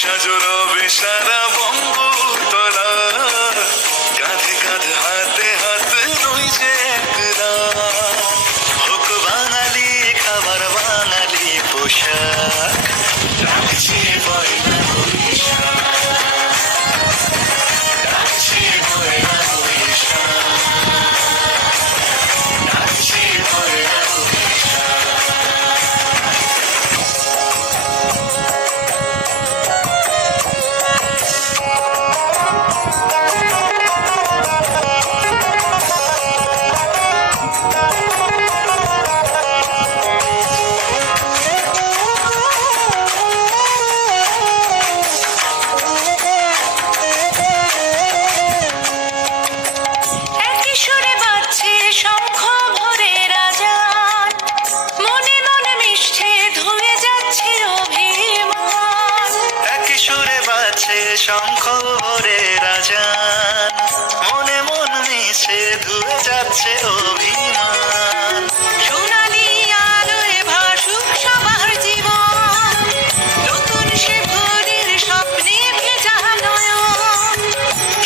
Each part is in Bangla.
সাজলো বেসারা বঙ্গতলা, কাঁধে কাঁধে হাতে হাত রই যে একলা। হোক বাঙালি খাবার বাঙালি পোশাক, ডাকছে পয়লা বৈশাখ, ডাকছে পয়লা বৈশাখ, ডাকছে পয়লা বৈশাখ। শঙ্খ ভরে রাজান, মনে মন মিশে ধুয়ে যাচ্ছে অভিমান। সোনালি আলোয় ভাসুক সবার জীবন, নতুন সে ভোরের স্বপ্নে ভেজা নয়ন।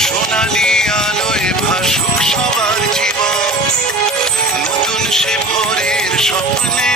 সোনালি আলোয় ভাসুক সবার জীবন, নতুন সে ভোরের স্বপ্নে